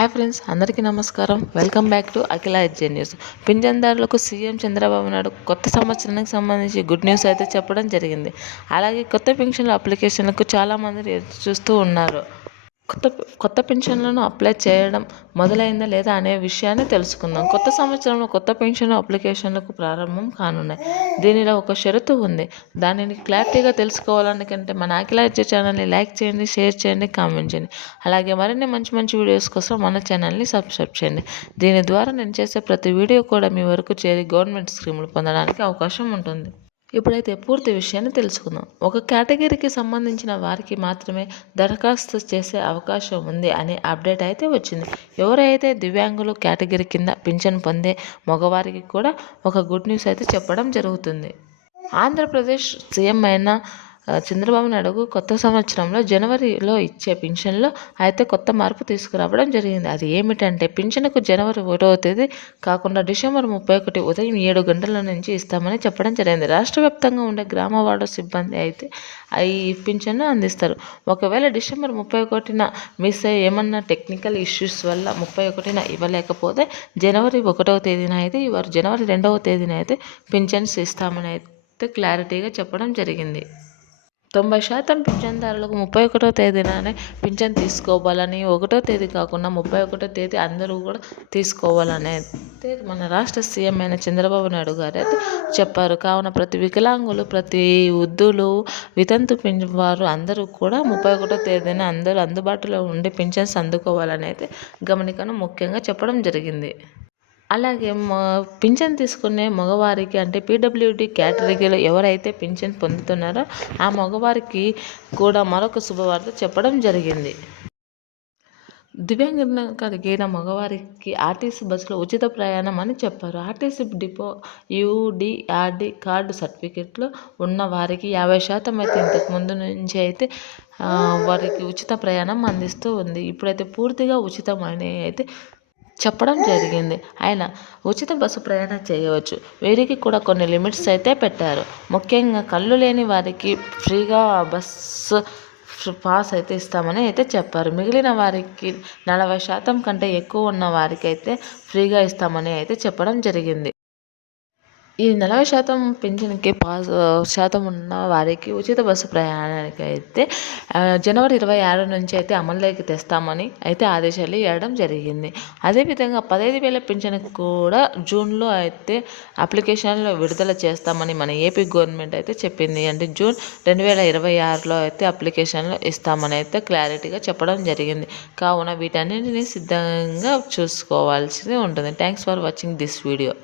Hi friends, అందరికీ నమస్కారం. Welcome back to Akhila HJ news. పింఛన్దారులకు సీఎం చంద్రబాబు నాయుడు కొత్త సంవత్సరానికి సంబంధించి గుడ్ న్యూస్ అయితే చెప్పడం జరిగింది. అలాగే కొత్త పెన్షన్ల అప్లికేషన్లకు చాలామంది ఎదురు చూస్తూ ఉన్నారు. కొత్త పెన్షన్లను అప్లై చేయడం మొదలైందా లేదా అనే విషయాన్ని తెలుసుకుందాం. కొత్త సంవత్సరంలో కొత్త పెన్షన్ అప్లికేషన్లకు ప్రారంభం కానున్నాయి. దీనిలో ఒక షరతు ఉంది. దానిని క్లారిటీగా తెలుసుకోవాలనుకంటే మన అఖిల హెచ్జే ఛానల్ని లైక్ చేయండి, షేర్ చేయండి, కామెంట్ చేయండి. అలాగే మరిన్ని మంచి మంచి వీడియోస్ కోసం మన ఛానల్ని సబ్స్క్రైబ్ చేయండి. దీని ద్వారా నేను చేసే ప్రతి వీడియో కూడా మీ వరకు చేరి గవర్నమెంట్ స్కీములు పొందడానికి అవకాశం ఉంటుంది. ఇప్పుడైతే పూర్తి విషయాన్ని తెలుసుకుందాం. ఒక కేటగిరీకి సంబంధించిన వారికి మాత్రమే దరఖాస్తు చేసే అవకాశం ఉంది అనే అప్డేట్ అయితే వచ్చింది. ఎవరైతే దివ్యాంగులు కేటగిరీ కింద పింఛన్ పొందే మగవారికి కూడా ఒక గుడ్ న్యూస్ అయితే చెప్పడం జరుగుతుంది. ఆంధ్రప్రదేశ్ సీఎం అయిన చంద్రబాబు నాయుడు కొత్త సంవత్సరంలో జనవరిలో ఇచ్చే పింఛన్లో అయితే కొత్త మార్పు తీసుకురావడం జరిగింది. అది ఏమిటంటే పింఛన్కు జనవరి 1వ తేదీ కాకుండా డిసెంబర్ 31 ఉదయం 7 గంటల నుంచి ఇస్తామని చెప్పడం జరిగింది. రాష్ట్ర వ్యాప్తంగా ఉండే గ్రామ వార్డు సిబ్బంది అయితే ఈ పింఛన్ను అందిస్తారు. ఒకవేళ డిసెంబర్ 31న మిస్ అయ్యి ఏమన్నా టెక్నికల్ ఇష్యూస్ వల్ల 31న ఇవ్వలేకపోతే జనవరి 1వ తేదీన అయితే ఇవ్వరు. జనవరి 2వ తేదీన అయితే పింఛన్స్ ఇస్తామని అయితే క్లారిటీగా చెప్పడం జరిగింది. 90% పింఛన్దారులకు 31వ తేదీననే పింఛన్ తీసుకోవాలని, 1వ తేదీ కాకుండా 31వ తేదీ అందరూ కూడా తీసుకోవాలని అయితే మన రాష్ట్ర సీఎం అయిన చంద్రబాబు నాయుడు గారు అయితే చెప్పారు. కావున ప్రతి వికలాంగులు, ప్రతి వృద్ధులు, వితంతు వారు అందరూ కూడా 31వ తేదీన అందరూ అందుబాటులో ఉండి పింఛన్స్ అందుకోవాలని అయితే గమనికను ముఖ్యంగా చెప్పడం జరిగింది. అలాగే పింఛన్ తీసుకునే మగవారికి అంటే పీడబ్ల్యూడీ కేటగిరీలో ఎవరైతే పింఛన్ పొందుతున్నారో ఆ మగవారికి కూడా మరొక శుభవార్త చెప్పడం జరిగింది. దివ్యాంగులను కలిగిన మగవారికి ఆర్టీసీ బస్సులో ఉచిత ప్రయాణం అని చెప్పారు. ఆర్టీసీ డిపో యూడీఆర్డీ కార్డు సర్టిఫికెట్లు ఉన్న వారికి 50% అయితే ఇంతకుముందు నుంచి అయితే వారికి ఉచిత ప్రయాణం అందిస్తూ ఉంది. ఇప్పుడైతే పూర్తిగా ఉచితమని అయితే చెప్పడం జరిగింది. ఆయన ఉచిత బస్సు ప్రయాణం చేయవచ్చు. వీరికి కూడా కొన్ని లిమిట్స్ అయితే పెట్టారు. ముఖ్యంగా కళ్ళు లేని వారికి ఫ్రీగా బస్సు పాస్ అయితే ఇస్తామని అయితే చెప్పారు. మిగిలిన వారికి 40% కంటే ఎక్కువ ఉన్న వారికి అయితే ఫ్రీగా ఇస్తామని అయితే చెప్పడం జరిగింది. ఈ 40% పింఛన్కి శాతం ఉన్న వారికి ఉచిత బస్సు ప్రయాణానికి అయితే జనవరి 26 నుంచి అయితే అమల్లోకి తెస్తామని అయితే ఆదేశాలు ఇవ్వడం జరిగింది. అదేవిధంగా 15,000 పింఛన్కి కూడా జూన్లో అయితే అప్లికేషన్లు విడుదల చేస్తామని మన ఏపీ గవర్నమెంట్ అయితే చెప్పింది. అంటే జూన్ 2026లో అయితే అప్లికేషన్లు ఇస్తామని అయితే క్లారిటీగా చెప్పడం జరిగింది. కావున వీటన్నిటిని సిద్ధంగా చూసుకోవాల్సి ఉంటుంది. Thanks for watching this video.